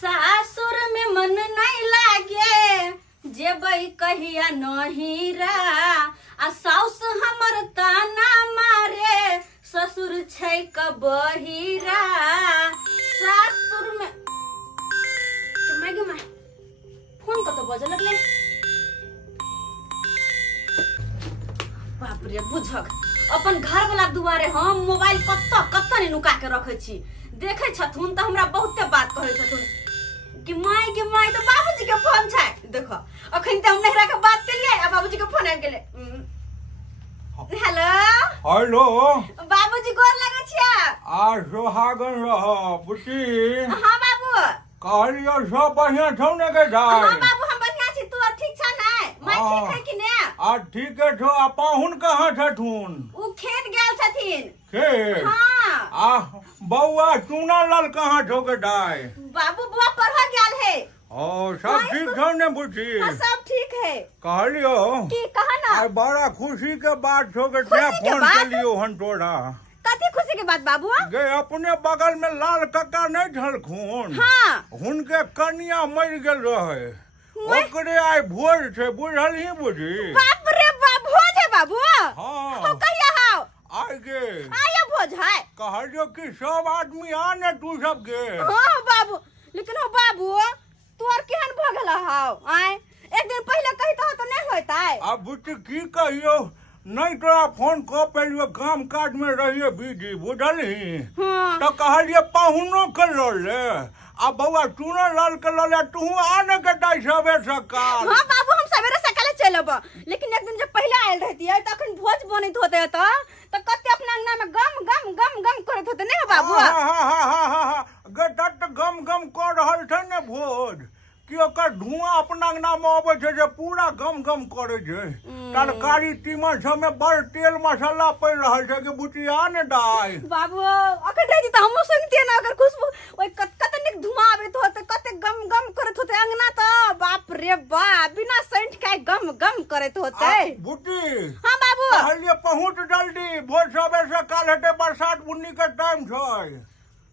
सासुर में मन नहीं लागे जेबई कहिया नहिरा आ साउस हमर ताना मारे ससुर छै कबहिरा सासुर में मैं फोन कतो बजे लगले बाप रे बुझक अपन घर वाला दुआरे हम मोबाइल कत्ता ने नुका के रखे छी देखे छथुन त हमरा बहुते बात कहै छथुन कि माय तो बाबूजी के फोन छै देखो अखन त हम नहरा के बात केलिए आ बाबूजी के फोन आबि गेले हेलो बाबूजी गोर लागै छियै आ सोहागन रह बुटी हां बाबू कहलियो सब बढ़िया छौ ने के जाय हां बाबू हम बढ़िया छी तू ठीक छ नै माय ठीक है कि ने आ ठीक है छौ आ पाहुन कहां छथुन उ खेत गेल छथिन खेत हां आ बौआ चूना लाल कहां छौ के जाय बाबू बुआ पढ़ा गेल है ओ सब ठीक छौ ने बुटी हां सब ठीक है कहलियो की कहा ना आ बड़ा खुशी के बात छौ के फोन कलियो हन तोरा कथी खुशी के बात बाबू गे अपने बगल में लाल कक्का नहीं छलखुन हां हुनके कन्या मर गेल रहे ओकरे आइ भोज छै बुझल ही बुझी बाप रे बाप भोज है बाबू हां तो कहिया हाउ आइ गे आया भोज है कहलियो कि सब आदमी आ ने तू सब गे हां बाबू लेकिन हो बाबू तोर केहन भ गेल हाउ आय एक दिन पहले कहितो तो नहीं होताय अब बुझ की कहियो नहीं तोरा फोन क पेलियो काम काज में रहिए बिजी बुझली हां तो कहलिए पाहुनो कर ले आ बउआ चूना लाल के ले तू आने के दाई सबे सकाल हां बाबू हम सवेरे सकाले चलब लेकिन एक दिन जब पहले आयल रहती तखन भोज बनैत होते तो कते अपना अंगना में गम गम गम गम करत होते नहीं बाबू हा गे तत गम गम कर रहल छै ने भोज कि ओकर धुआं अपना अंगना में आबै छै जे पूरा गम गम करे छै तरकारी तीमन सब में बड़ तेल मसाला पड़ रहल छै कि बुटिया ने दाई बाबू अखन रहती त हमहु सुनतिए ना अगर खुशबू ओइ कतनिक धुआं आबैत होते कते गम गम करत होते अंगना तो बाप रे बाप बिना सेंट के गम गम करत होते बुटी हां बाबू कहलिए पहुंच जल्दी भोज सबे से काल हेते बरसात बुन्नी के टाइम छै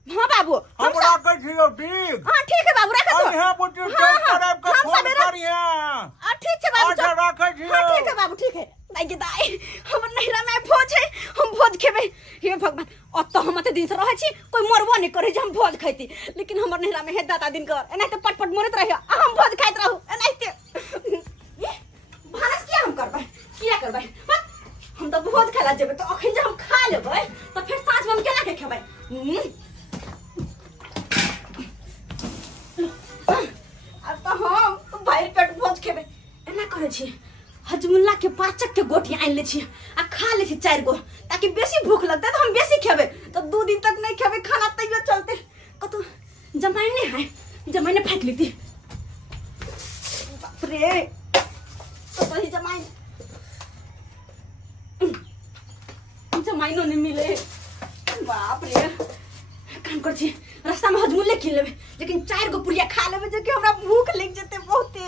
हां बाबू हम राखै छियो ठीक हां ठीक है बाबू रख दो हां बुटी चेक करब के फोन करिया ठीक है बाबू अच्छा राखै छियो हां ठीक है बाबू ठीक है दाई के दाई हमर नहिरा में भोज है हम भोज खेबे हे भगवान अत हम एते दिन से रहै छी कोई मरबो नहीं करे जे हम भोज खैती लेकिन हमर नहिरा में हे दाता दिन कर एनाते पटपट मरत रहिया हम भोज खाइत रहू एनाते भानस किया हम करबै हम तो भोज खेला जेबे तो अखन जे हम खा लेबै तो फिर साँझ में हम केना के खेबै अब तो हम भाई पेट भोज खेबे एना करे छी हजमुल्ला के पाचक के गोटी आन ले छी आ खा ले छी 4 गो ताकि बेसी भूख लगता तो हम बेसी खेबे तो 2 दिन तक नहीं खेबे खाना तइयो चलते कतो जमाइन नहीं है जमाइन फाट लेती बाप रे तो ही जमाइन नहीं मिले बाप रे काम कर छी रास्ता में हजमुल्ले किन लेबे लेकिन 4 गो पुरिया खा लेबे जे कि हमरा भूख लग जते बहुते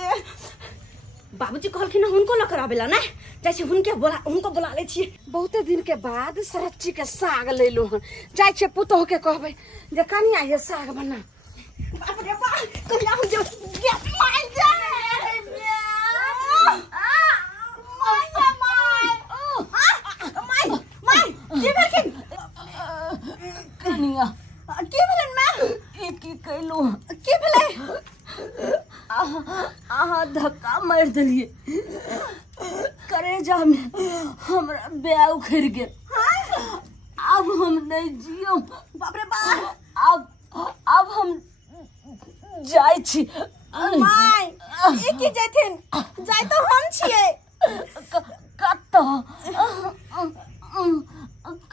बाबूजी कहलखिन हुनको लकर आबेला ना जैसे हुनको बुला ले छी बहुते दिन के बाद सरच्ची के साग ले लो हन जाय छे पुतोह के कहबे जे कनिया ये साग बना बाप रे बाप कनिया हम जे मार जाए के बरखिन कनिया के भेलन मैं एक कैलो के भेलै आहा धक्का मार दिलिए करेजा में हमरा ब्याह उखड़ गेल अब हम नहीं जियो बाप रे बाप अब हम जाय छी माय एक ही जैथिन जाय तो हम छिए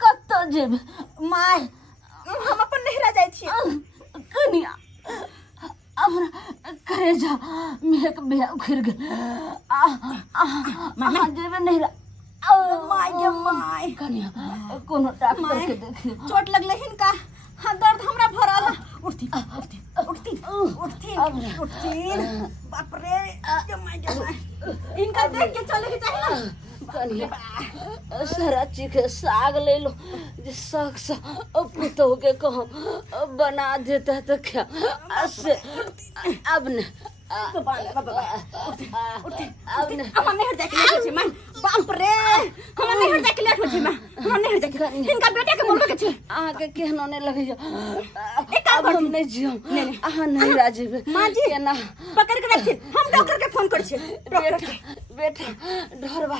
कत्ता जेब माय हम अपन नहिरा जाय छिए कनिया हमरा करेजा में एक ब्याह उखड़ गेल मामा जेबे नहिरा माय गे माय कनिया कोनो डॉक्टर के देखियो चोट लगले हिनका हां दर्द हमरा भरल उठती बाप रे गे माय इनका देख के चले के चाहिए ना कनिया सारा चीखे साग ले लो जे साग सा पुतोह के कहो बना देता तो क्या से अब न अब न हम नहीं हट जाके लेट मां बाप रे हम नहीं हट जाके लेट मां हम नहीं हट जाके इनका बेटा के बोलबे के छै आके केहनो ने लगे अब हम नहीं जियो आहा नहीं राजीव मां जी केना पकड़ के रखी हम डॉक्टर के फोन कर छै बेटा बेटा ढोरबा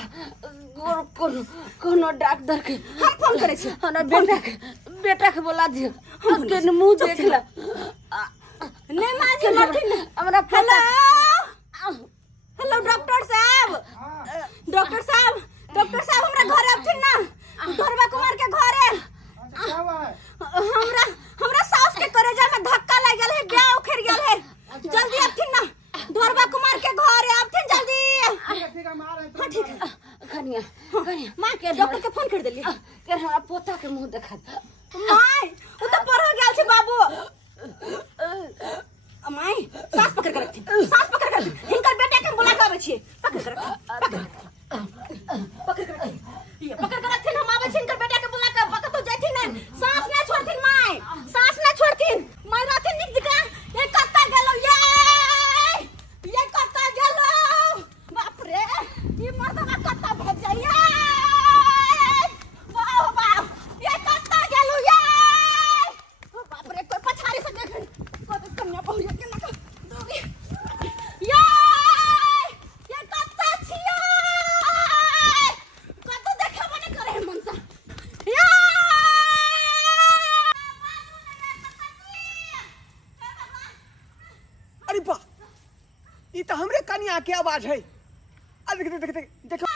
गोर कोनो डॉक्टर के हम फोन करे छी हमरा बेटा के बोला दियो के मुंह देख ला नहीं मां जी लठिन हमरा हेलो हेलो डॉक्टर साहब हमरा घर आबथिन ना ढोरबा कुमार के घरे हमरा सास के करेजा में धक्का लग गेल है ब्याह उखड़ गेल है जल्दी आबथिन ना ढोरबा कुमार के घरे आबथिन जल्दी ठीक है मार है हां ठीक है कनिया मां के डॉक्टर के फोन कर देली के हमरा पोता के मुंह देखा माय उ तो पर हो गेल छै बाबू माय सास पकड़ के रखथिन हिनकर बेटा के बुला के आबै छियै पकड़ के रखथिन हम आबै छी हिनकर बेटा के बुला के पकड़ तो जैथिन ना सांस ना छोड़थिन माय सांस ना छोड़थिन माय रहथिन निक जगह ये कत्ता गेलो ये कत्ता गेलो बाप रे ये मर्दवा कत्ता भेज जाइए वाह वाह ये कत्ता गेलो ये बाप रे कोई पछाड़ी से देख कोई कन्या बहुरिया के ना दोगी ये कत्ता छियै कत्ता देखे मने करे मन सा अरे बा ई तो हमरे कनिया के आवाज है अरे देख देखो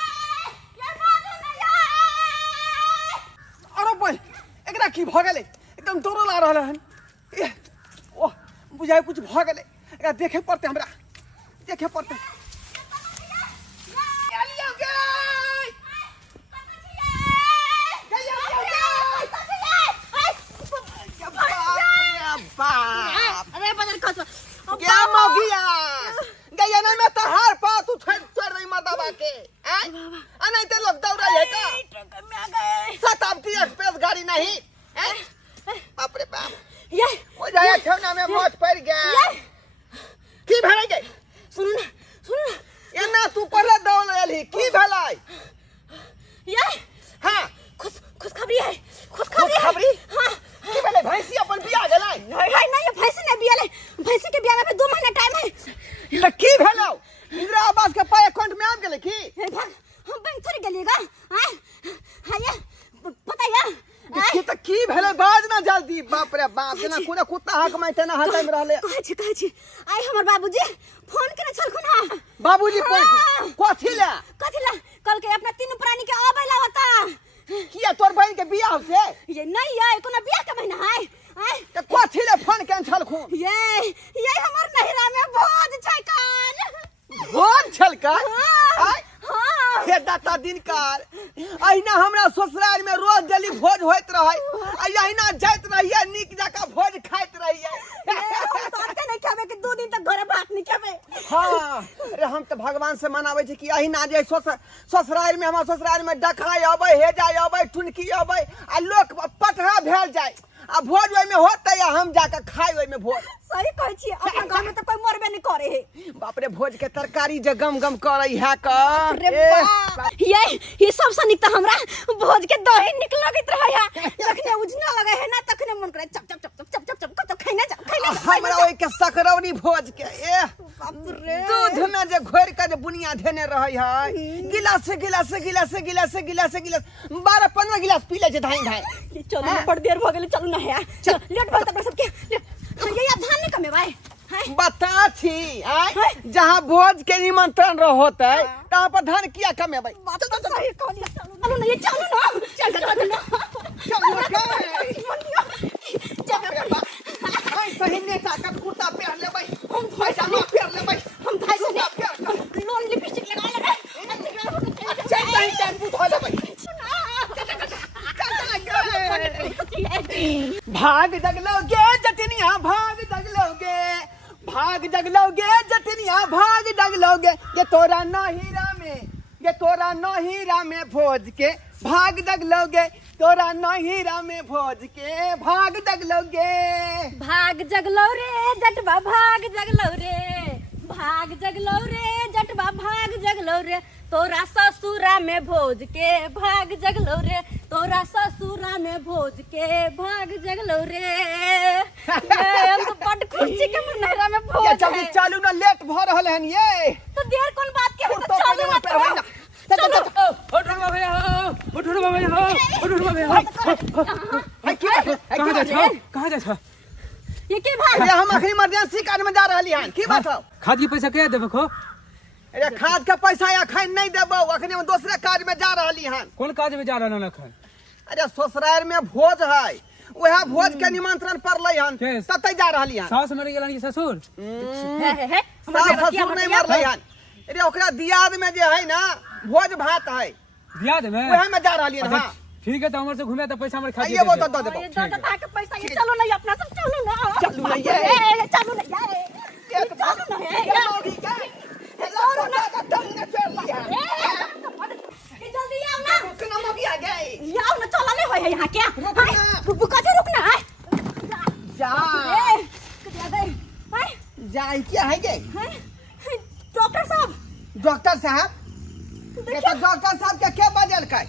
अरे बा एकरा की भ गेलै एकदम दौड़ो ला रहल हन ओह बुझाय कुछ भ गेलै एकरा देखे पड़ते हमरा देखे पड़ते अरे बदल खस क्या मौगिया गया ना मैं तहार पा तू छोड़ रही मर्दबा के हैं आ नहीं तो लोग दौड़ा है का में आ गए शताब्दी एक्सप्रेस गाड़ी नहीं हैं बाप रे बाप ये ओ जाया ठेवना में मौत पड़ गया की भेलै गई सुन ना ये ना तू पहले दौड़ लेली की भेलै ये हां खुशखबरी है खुशखबरी हां की भेलै भैंसी अपन बिया गेलै नहीं ये भैंसी नहीं बियाले भैंसी के बियाह में 2 महीना टाइम है त की भेलौ इंदिरा आवास के पाई अकाउंट में आ गेलै की हे भाग हम बैंक थोड़ी गेलिएगा हां ये पता है की त की भेलै बाज ना जल्दी बाप रे बाप जेना कोना कुत्ता हक में तना हटाई में रहले कहै छी आई हमर बाबूजी फोन करे छलखुन हां बाबूजी कथि ला कल के अपना तीन प्राणी के आबै ला बता किया तोर बहन के बियाह से ये नहीं है कोनो बियाह के महीना है त कथि ला फोन कैंसिल खून ये हमर नहिरा में भोज छै कान भोज छलका हां हे दाता दिनकार अहिना हमरा ससुराल में रोज डेली भोज होइत रहै अहिना जाइत रहिए नीक जका भोज खाइत रहिए हम तो नहीं खाबे कि 2 दिन तक घरे भात नहीं खाबे हाँ अरे हम तो भगवान से मनावे छी कि अहिना जे ससुराल में हमरा ससुराल में डखाई अबै हेजा अबै टुनकी अबै आ लोक पटहा भेल जाय आ भोज ओइ में होतै आ हम जाके खाइ ओइ में भोज सही कहै छी अपना गांव में तो कोई मरबे नहीं करे है बाप रे भोज के तरकारी जे गम गम करै है क ये सब से निक त हमरा भोज के दही निक लगत रहै है तखने उजना लगे है ना तखने मन करे चप चप चप चप चप चप तो खैना जा हमरा ओइ के सकरौनी भोज के बाप रे दूध में जे घोर के जे बुनिया धेने रहै है गिलास 12-15 गिलास पी ले छै धाई धाई चलो बड़ देर भ गेलै चलू ना है लेट भ त सबके ये आप धान नहीं कमे भाई बता छी जहाँ भोज के निमंत्रण होते तहाँ पर धान किया कमेबै बात तो सही कहलिए चलो ना ये चलो ना सही नेता का कुर्ता पहन लेबै हम पैसा न पहन लेबै हम भाई से लोन लिपस्टिक लगा लेबै चल नहीं टेम्पू धो लेबै भाग जगलोगे जतनिया भाग जगलोगे जतनिया भाग जगलोगे ये तोरा नहिरा में ये तोरा नहीरा में भोज के भाग दगलोगे, तोरा नहीरा में भोज के भाग दगलोगे। भाग जगलो रे जटवा भाग जगलो रे, भाग जगलो रे जटवा भाग जगलो रे, तोरा ससुरा में भोज के भाग जगलो रे, तोरा ससुरा में भोज के भाग जगलो रे। ये हम तो बड़ खुशी के मनहरा में ये भोज जल्दी है। चालू ना, लेट भ रहल हन ये। तो देर कौन बात के तो तो चालू पहले ना पे होई ना। चल चल चल। है की बात है? कहाँ जाए छो? कहाँ जाए छो? ये के भाग अरे हम अखनी इमरजेंसी कार्ड में जा रहली हन। की बात हो? खाद के पैसा क्या देबे खो? अरे खाद का पैसा अखन नहीं देबो, अखनी हम दूसरे कार्ड में जा रहली हन। कौन काज में जा रहा ना खा? अरे ससुराल में भोज है, वह भोज के निमंत्रण पड़लै हन, केस? ततै जा रहली हन। सास मर गेलन कि ससुर? है सास ससुर नहीं मरलै हन। अरे ओकरा दियाद में जे है ना भोज भात है, दियाद में? वह में जा रहली हन। हां ठीक है तो हमर से घूमे तो पैसा हमर खा ये वो तो दे देबो। ये दो के पैसा ये चलो नहीं अपना सब चलो ना, चलू ना ये। चलो ना ये एक चलो ना ये ये लोगी का हेलो ना का तुम ने फेर लिया। ये जल्दी आओ ना, रुकना मगी आ गई। आओ ना, चला नहीं होय यहाँ क्या? रुक जा, रुकना है। जा ए कटिया दे हाय जाई क्या है गे? डॉक्टर साहब, डॉक्टर साहब, ये तो डॉक्टर साहब के बजल का?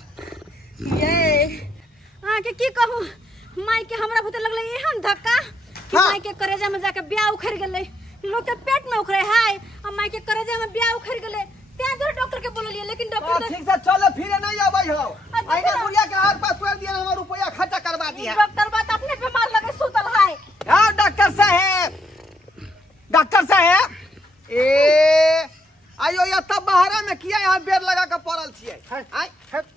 ये आके की कहूं, माई के हमरा भूते लगले एहन धक्का कि हाँ। माई के करेजा में जाके ब्याह उखड़ गेले, लोग के पेट में उखड़े है और माई के करेजा में ब्याह उखड़ गेले। त्या जो डॉक्टर के बोलिए, लेकिन डॉक्टर ठीक से चलो फिरे नहीं आबै हो। अच्छा। आइना बुढ़िया के हाथ पास छोड़ दिया, हमारा रुपया खर्चा करवा दिया। डॉक्टर बात अपने बीमार लगे सुतल है। हाँ डॉक्टर साहब, डॉक्टर साहब, ए आयो या तब बाहर में किया यहाँ बेर लगा के पड़ल छिए।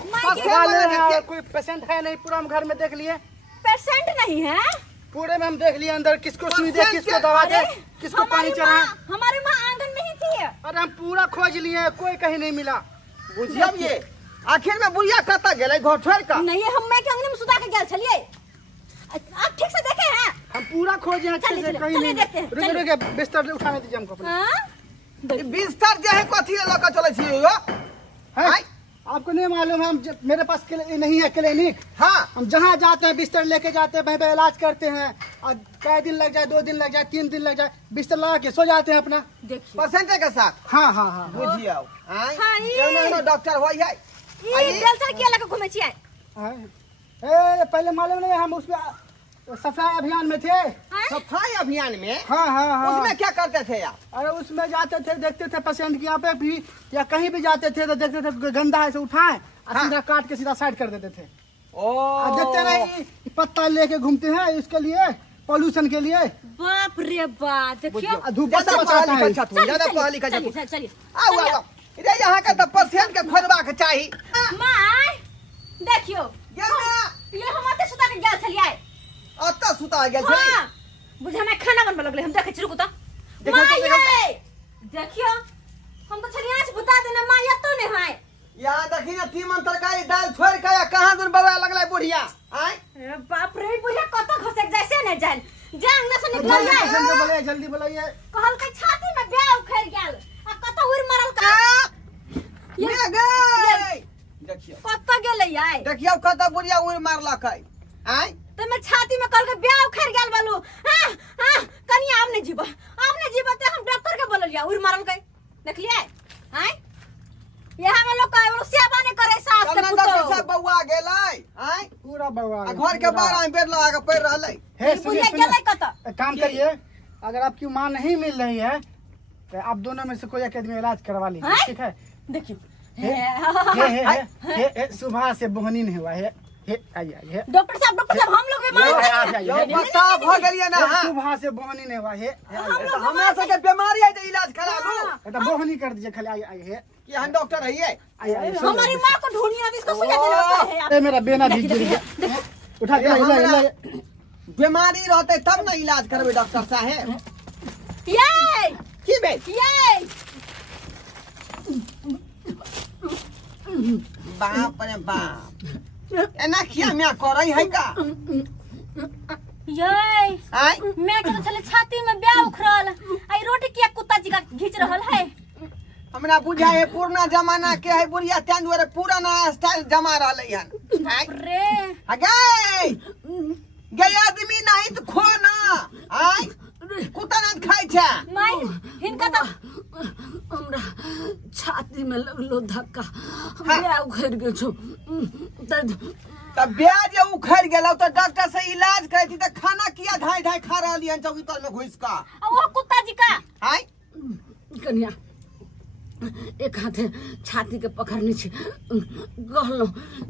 माई के कोई पेशेंट है नहीं, पूरा हम घर में देख लिए, पेशेंट नहीं है। पूरे में हम देख लिए अंदर किसको सुई दे, पेशेंट किसको दवा दे, अरे, किसको पानी चढ़ाए। हमारी माँ आंगन में ही थी। अरे हम पूरा खोज लिए, कोई कहीं नहीं मिला। बुझिए ये आखिर में बुढ़िया कता गेलै घर छोड़ का? नहीं हम मैं के अंगने में सुता के गेल छलिए। आप ठीक से देखे हैं? हम पूरा खोजे अच्छे चलिए, से, चलिए, कहीं चलिए नहीं देखते हैं, रुके चलिए। रुके, बिस्तर उठाने दीजिए हमको अपना। हाँ? बिस्तर जे है कथी ले लगा चले छिए यो? है? आय? आपको नहीं मालूम है, मेरे पास नहीं है क्लिनिक। हाँ हम जहाँ जाते हैं बिस्तर लेके जाते हैं, वहीं पे इलाज करते हैं। और कई दिन लग जाए, 2 दिन लग जाए, 3 दिन लग जाए, बिस्तर लगा के सो जाते हैं अपना। देखिए पेशेंट के साथ हाँ हाँ हाँ बुझिए। आय हाँ, ये- एनो डॉक्टर होई है। ये जलसर किया लगा घूमे छिए। हाँ। ए, पहले मालूम नहीं, हम उसमें सफाई अभियान में थे। हैं? सफाई अभियान में हाँ हाँ हाँ। उसमें क्या करते थे आप? अरे उसमें जाते थे, देखते थे पेशेंट के यहाँ पे भी या कहीं भी जाते थे तो देखते थे कोई गंदा है से उठाए और हाँ। सीधा काट के सीधा साइड कर देते थे। ओ और देखते रहे पत्ता लेके घूमते हैं इसके लिए, पोल्यूशन के लिए। बाप रे बाप, देखियो। और धूप ज्यादा से पढ़ा बचाता लिखा है। छथुन, ज्यादा पढ़ा लिखा चलिए, छथुन। चलिए, आओ आओ इधर यहाँ के तो पेशेंट के खोजबाक चाही। माय देखियो, ये ना ये हम आते सुता के गेल छलिए। अत्ता सुता गेल छै। हाँ, बुझे हमें खाना बनबे लगले, हम देखे छी, रुकू तो। देखो, माय देखो। ये, देखियो, हम तो छलिए आज बता देना माय तो नहीं है। यहाँ देखी ना तीमन तरकारी दाल छोड़ के या कहाँ दूर बवा लगलै बुढ़िया। आय अरे बाप रे, बुझे कत घसक जैसे नहीं जान, जान न से निकल जल्दी जाए। पेशेंट को बुलाइए, जल्दी बुलाइए। कहल के छाती में ब्याह उखड़ गेल, आ कत उड़ मरल का। ये गई देखियो, कत गेले आय, देखियो कत बुढ़िया उड़ मारलक है। आय तो मैं छाती में कहल के ब्याह उखड़ गेल बालू। हां हां कनिया आपने जीवा ते हम डॉक्टर के बोललिया उड़ मारल के। देखलिए हैं, यहाँ में लोग का सेवा नहीं करे सास के कमन डॉक्टर पुतो। साहब बउआ गेलै। आय पूरा बवा आ घर के बाहर में बेर लगा के पड़ रहलै। है, ये सुनिए, बुझे सुनिए। गेलै कत। एक काम करिए, अगर आपकी माँ नहीं मिल रही है तो आप दोनों में से कोई एक आदमी इलाज करवा लीजिए, हैं? ठीक है? देखियो हे सुबह से बोहनी नहीं हुआ है। आइए आइए। डॉक्टर साहब हम लोग बीमार लो, हैं। आप यो आइए। बता भ गेलिए ना। हाँ सुबह से बोहनी नहीं हुआ है। तो हमरा सबके बीमारी है तो इलाज करा लू। तो बोहनी कर दीजिए खाली। आइए आइए कि हम डॉक्टर हइए। आइए आइए। हमारी माँ को ढूंढिए, अब इसको सुझाव देना पड़ता है। अरे मेरा बेना भीग गिर उठा के हमरा लाइए। बीमारी रहते तब ना इलाज करबे डॉक्टर साहब। ये की बे बाप रे बाप, एना किया मैं करई है का? ये आय मैं के चले छाती में ब्याह उखड़ल, आई रोटी किया कुत्ता जी का घींच रहल है। हमरा बुझा है पुराना जमाना के है बुढ़िया तें दुआरे पूरा नया स्टाइल जमा रहलै हन रे गए गए आदमी नहीं तो खो ना आय कुत्ता न खाई छे माई हिनका तो हमरा छाती में लगलो धक्का हमरा उखड़ गेल छौ तब ब्याज उखड़ गेल तो डॉक्टर से इलाज करे थी तो खाना किया धाय धाय खा रहली हन चौकी तर में घुस का वो कुत्ता जी का आय कन्या एक हाथे छाती के पकड़ने छे कहलो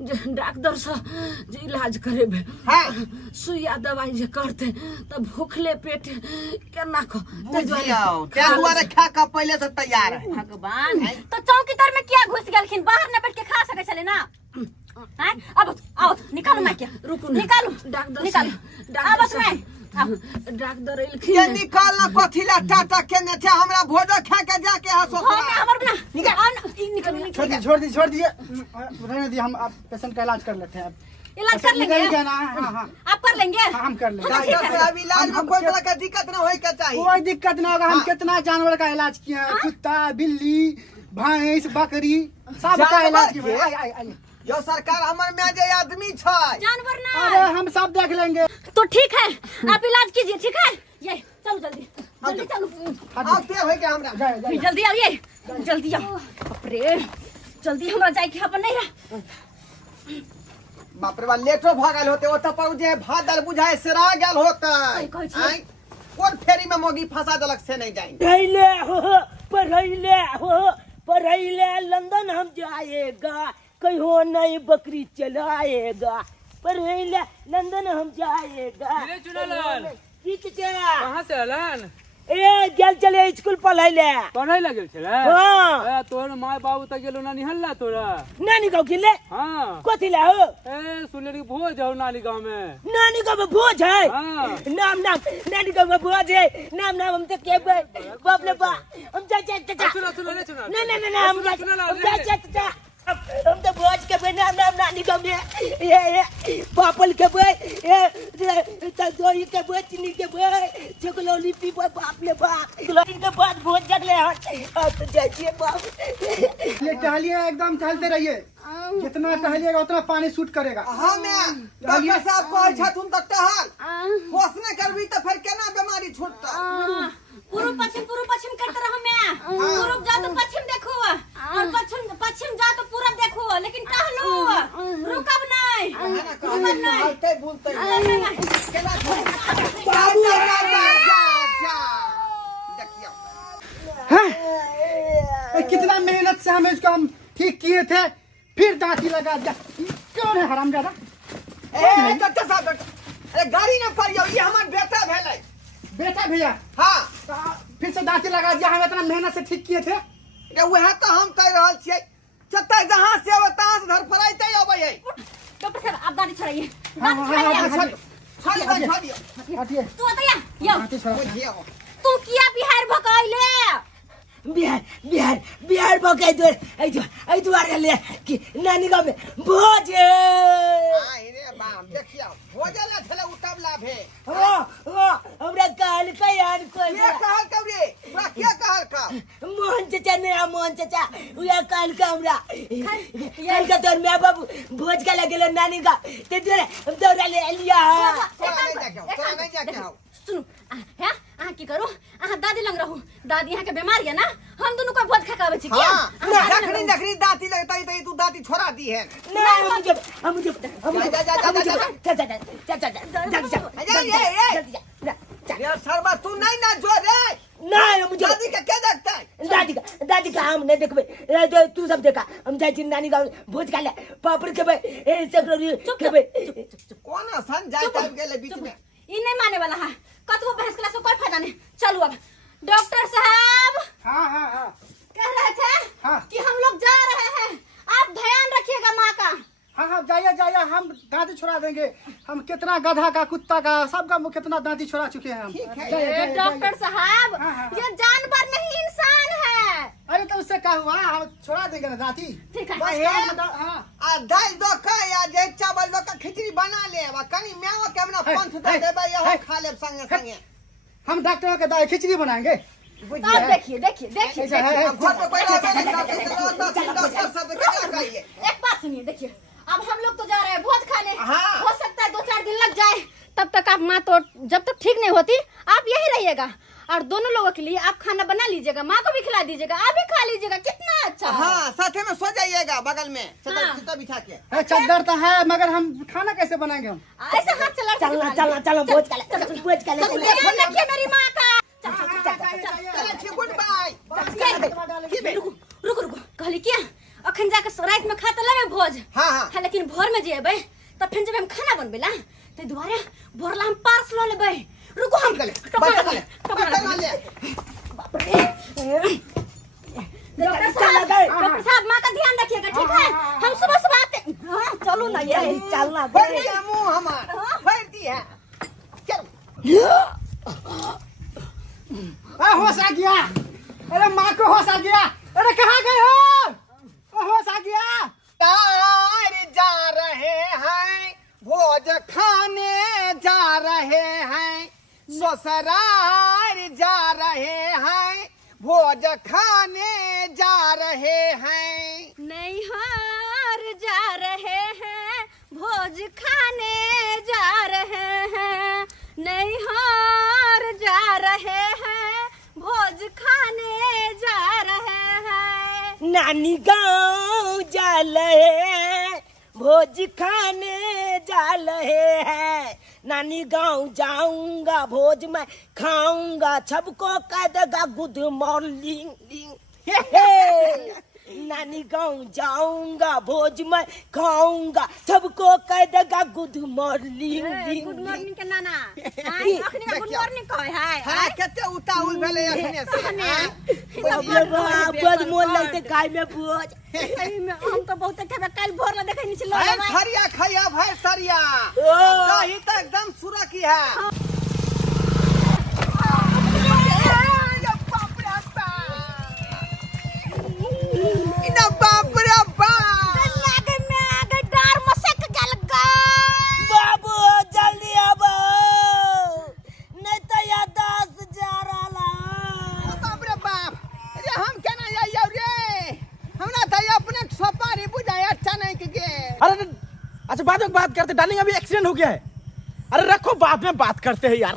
जे डॉक्टर से जे इलाज करेबे हाँ सुइया दवाई जे करते तब भूखले पेट केना को बुझियो तें दुआरे खा का पहले से तैयार है भगवान तो चौकी तर में क्या घुस गेलखिन बाहर न बैठ के खा सके चले ना हैं अब आओ निकालो मैं क्या रुकू निकालो डॉक्टर निकालो अब मैं डॉक्टर के एलखिन निकालना कथिला टाटा केने थे हमरा भोजो खा के जाके हा हम ससुराल हमर बिना निकाल छोड़ दीजिए रहने दीजिए, हम आप पेशेंट का इलाज कर लेते हैं। इलाज कर लेंगे निकल गया ना? हाँ हाँ आप कर लेंगे हाँ, हम कर लेंगे। डॉक्टर साहब इलाज में कोई तरह का दिक्कत ना होए के चाहिए कोई दिक्कत नहीं होगा। हम हाँ। कितना जानवर का इलाज किए हैं, कुत्ता बिल्ली भैंस बकरी सबका जानवर इलाज के? किए। आइए यो सरकार हमर में जे आदमी छै जानवर ना अरे हम सब देख लेंगे। तो ठीक है आप इलाज कीजिए ठीक है ये चलो जल्दी जल्दी चलो आते होय के हमरा जल्दी आइए जल्दी आओ बाप रे जल्दी हमरा जाए के अपन नहीं रहा बाप रे बा लेटो भागल होते ओत पर जे भादल बुझाए सेरा गेल होते कहै छी। आय कोन फेरी में मोगी फंसा देलक से नहीं जाई पढ़ैले लंदन हम जाएगा कहो नहीं बकरी चलाएगा पढ़ैले लंदन हम जाएगा मेरे चुनालाल कहाँ कहाँ से अलन ए गेल चले स्कूल पढ़ैले पढ़ाई लगल छे हाँ तोर माय बाबू तक गेलो ना निहल्ला तोरा नानी गाँव किले हाँ कथी ला हो ए सुनले कि भोज हो नानी गांव में नानी गाँव में भोज है हाँ नाम नानी गाँव में भोज है नाम हम तो के बाप रे बाप हम जा सुनो ले चुना नहीं हम जा हम तो भोज के नाम नानी गाँव में ये पापल के दही के चीनी के चकलौली पीबो बाप रे बाप के बाद भोज जगले तो जाइए बाप ये टहलिए, एकदम टहलते रहिए। जितना टहलिएगा उतना पानी सूट करेगा। हमें डॉक्टर साहब कहै छथुन त टहल होश नहीं करबी त फिर केना बीमारी छूटता पूर्व पश्चिम करते रहो मैं पूर्व जा तो पश्चिम देखो और पश्चिम जा तो पूरब देखो लेकिन टहलो रुकब नहीं रुकब नहीं बोलते बोलते केना बाबू देखिए कितना मेहनत से हम इसको हम ठीक किए थे, फिर दांती लगा दिया। कौन है हरामजादा? ए डॉक्टर साहब अरे गाड़ी न करियो ये हमर बेटा भेलै बेटा भैया हां फिर से दांती लगा दिया। हम इतना मेहनत से ठीक किए थे। रे वह तो हम कह रहल छियै चत्ता जहां से अब तहां से घर पर आइते अबै है डॉक्टर साहब आप गाड़ी छोड़िए छोड़ हटिए। तू आता या दांती छोड़ा। तू किया बिहार भगाइले बिहार भगे द्वार ले कि नानी गाँव में भोज आई रे बाप देखियो भोजला थले उतबला भे हमरा कहल कयान कोई के कहल कबरे पूरा के कहल का मोहन चाचा नया मोहन चाचा उया कहल का हमरा कहल का तोर माय बाबू भोज का लगेलो नानी का ते हम दौड़ा ले लिया तोरा नहीं जाके आओ सुनो है आ की करू आ दादी लंग रहू दादी यहाँ के बीमार है ना हम दोनों को भोज खा के आवे छी क्या हां देखनी दांती लगता है तू दांती छोड़ा दी है यार सरबा तू नहीं ना जो रे दादी का क्या देखता है दादी का हम नहीं देखबे तू सब देखा हम जाय छी नानी गाँव भोज खा ले पापड़ खेबे ए सब खेबे कौन सन जाय तब गेले बीच में ये नहीं माने वाला है कतबो बहस क्लास कोई फायदा नहीं चलो अब डॉक्टर साहब हाँ कह रहे थे हाँ। कि हम लोग जा रहे हैं आप ध्यान रखिएगा माँ का हाँ जाइए हम दांती छोड़ा देंगे। हम कितना गधा का कुत्ता का सबका कितना दांती छोड़ा चुके हैं हम। ए, डॉक्टर साहब हाँ। ये जानवर नहीं इंसान है अरे तो उससे क्या हुआ, हम छोड़ा देंगे ना दांती। ठीक है हाँ आ दाल दो का या जे चावल दो का खिचड़ी बना ले अब कनी मेवा के अपना पंथ दे देबे यहो खा ले संगे संगे हम डॉक्टरों के दाई खिचड़ी बनाएंगे। अब देखिए देखिए देखिए ऐसा है। देखिए। अब घर पे बैठा डॉक्टर साहब से क्या कहिए। एक बात सुनिए, देखिए अब हम लोग तो जा रहे हैं भोज खाने। हाँ। हो सकता है 2-4 दिन लग जाए, तब तक आप माँ तो जब तक ठीक नहीं होती आप यही रहिएगा, और दोनों लोगों के लिए आप खाना बना लीजिएगा, माँ को भी खिला दीजिएगा, आप भी खा लीजिएगा। कितना अच्छा है। हाँ, साथे में सो जाइएगा बगल में हाँ। चद्दर बिछा के। है, चद्दर तो है मगर हम खाना कैसे बनाएंगे हम? ऐसे हाथ चला चलो भोज का देखिए मेरी माँ का। चलो छी, गुड बाय। रुको रुको, कहली क्या अखन जाके रात में खा तो लेबे भोज। हाँ, हाँ। लेकिन भोर में जेबै तब फिर जब हम खाना बनबेला ते दुआरे भोरला हम पार्स ल लेबै। रुको हम डॉक्टर साहब माँ का ध्यान रखिएगा, ठीक है? हम सुबह सुबह आते। हाँ, चलो ना ये चलना भर दिया मुंह हमार, भर दिया। होश आ गया। अरे माँ को होश आ गया। अरे कहाँ गए हो? होश आ गया। तार जा रहे हैं, भोज खाने जा रहे हैं, ससुराल जा रहे हैं, भोज खाने जा रहे हैं। नैहर जा रहे हैं, भोज खाने जा रहे हैं। नैहर जा रहे हैं, भोज खाने जा रहे हैं। नानी गाँव जा रहे हैं, भोज खाने जा रहे हैं। नानी गाँव जाऊंगा, भोज में खाऊंगा, सबको कह देगा गुड मॉर्निंग। नानी गाँव जाऊंगा, भोज में खाऊंगा, सबको कह देगा गुड मॉर्निंग। गुड मॉर्निंग के नाना। हाय अखनी का गुड मॉर्निंग कहे है। हाँ, केते उताउल भेले एखने से। बहुत मोन लगते गाय में भोज। सही में हम तो बहुत खेबे, कल भोर में देखे नहीं छलो। भाई थरिया खैया भाई सरिया। ओ। दही तो एकदम सुरा की है। इना बाप रे बाप। लागे में आगे डर मसक गल गा। बाबू जल्दी आबो, नहीं तो यादाश्त जा रहा। बाप रे बाप। अरे हम केना जाइयो रे? हमरा तो अपने सोपारी बुझाया अच्छा नहीं के गे। अरे अच्छा बाद में बात करते डार्लिंग, अभी एक्सीडेंट हो गया है। अरे रखो बाद में बात करते हैं यार।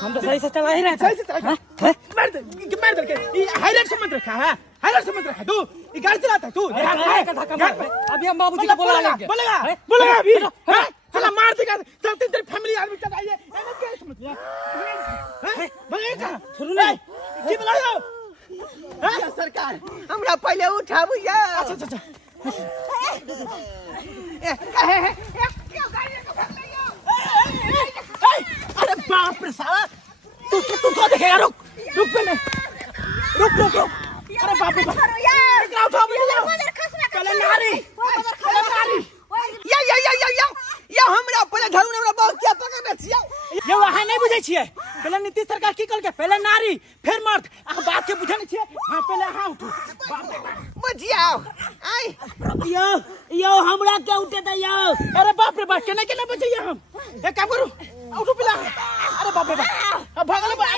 हम तो सही से चला ही रहे थे। हाईलाइट समझ रखा है, हाईलाइट समझ रखा तू। ये गाड़ी चलाता है तू। अभी हम बाबूजी को बोला लेंगे। बोलेगा अभी। चला मार देगा, चलते तेरी फैमिली आदमी चलाइए। क्या समझ लिया? बोलेगा सुनो ना, की बुलाओ। सरकार हमरा पहले उठाबू या। अच्छा अच्छा अरे बाप रे साला, तू को देखेगा। रुक रुक पहले, रुक। अरे बाप रे बाप, उठाओ पहले नारी। या हमरा पहले धरू हमरा बहुत क्या पकड़ छिया। ये वहाँ नहीं बुझे छिए। पहले नीतीश सरकार की कल के पहले नारी फिर मर्द। बात के बुझे नहीं छिए। हाँ पहले हाँ उठो। बुझियाओ आई यो हमरा क्या उठे था यो। अरे बाप रे बाप, केना केना बचे हम। एक काम करो, उठो पिला। अरे बाप रे बाप, अब भागले बाप।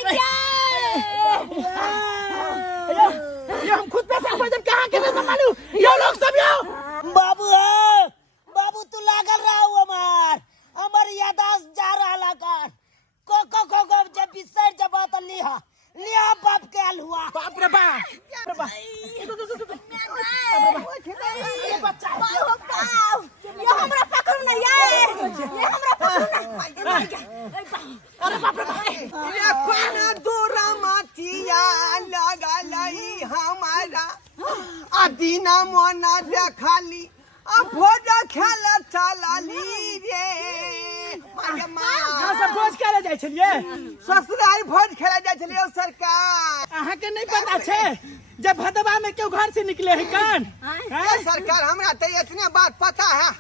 ये हम खुद पे से वजन कहाँ के संभालू। ये लोग सब यो बाबू तू लागल रहा हमार यादाश्त जा रहा कान। को जब बिसर जब तो लिया बाप के आल हुआ। बाप रे बाप, रे बाप। ये हमरा पकड़ू ना यार, ये हमरा पकड़ू ना। अरे बाप रे बाप। ये कोना दूरा माथिया लगा लई हमारा अदीना मोना रे खाली अब भोज खेला चला ली रे। कहाँ से भोज खेले जाय छलिए? ससुराल भोज खेला जाय छलिए सरकार। अहाँ के नहीं पता छे जब भदवा में क्यों घर से निकले है कान? ये सरकार हमरा तो इतने बात पता है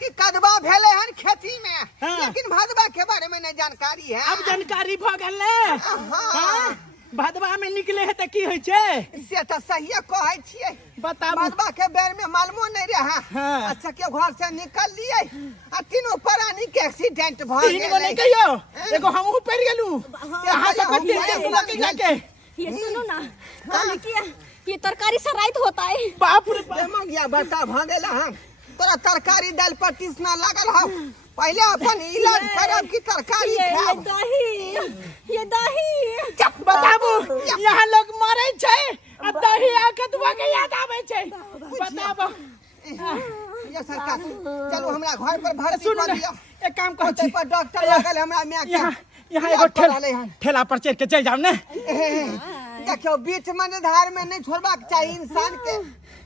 कि कदवा भेले हन खेती में, हाँ। लेकिन भदवा के बारे में नहीं जानकारी है। अब जानकारी भ गेले। हाँ। भदवा में निकले है त की होय छे? से तो सही कहै छियै। बताबू मरबा के बेर में मालूमो नहीं रहा। हाँ। अच्छा के घर से निकल लिए आ तीनों प्राणी के एक्सीडेंट भ तीन गो नहीं कहियो एगो हमहू पड़ गेलू यहाँ से कट्टी के जाके ये सुनो ना कल किया ये तरकारी से रात होता है। बाप रे बाप मगिया बता भ गेला हम तोरा तरकारी दाल पर टीसना लागल हो। पहले अपन इलाज करब की तरकारी ये खाब। दही बताबू यहाँ लोग मरे छे आ दही आके दुआ के याद आवे छे। बताबू ये सरकार चलो हमरा घर पर भर्ती सुन कर दियो। एक काम कह छी पर डॉक्टर लागल हमरा में के यहाँ एगो ठेला पर चढ़ के चल जाओ ने। देखियो बीच मझधार में नहीं छोड़बाक चाहिए इंसान के।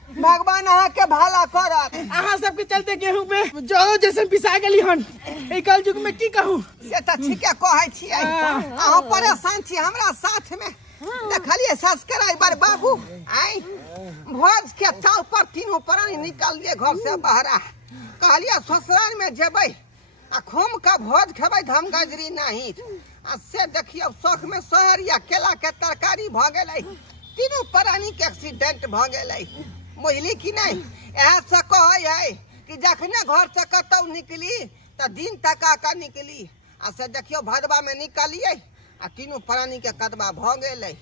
भगवान अहाँ के भला करत। अहाँ सबके चलते गेहूं में जो जैसे पिसा गेली हन ए कल युग में की कहूं से त ठीके कहै छियै। अहाँ परेशान छी हमरा साथ में देखलिए सब्सक्राइबर बाबू आई भोज के चाव पर तीनों प्राणी निकल लिए घर से बाहर। कहलिए ससुराल में जेबै आ खोम का भोज खेबै धम गजरी नहीं आ से देखियो शौक में शहर या केला के तरकारी भ गेलै। तीनों प्राणी के एक्सीडेंट भ गेलै बुझली कि नहीं। यह से कहे कि जखने घर से कतौ निकली तो दिन तका का निकली आ से देखियो भदवा में निकलिए आ तीनों प्राणी के कदवा भ गेलै।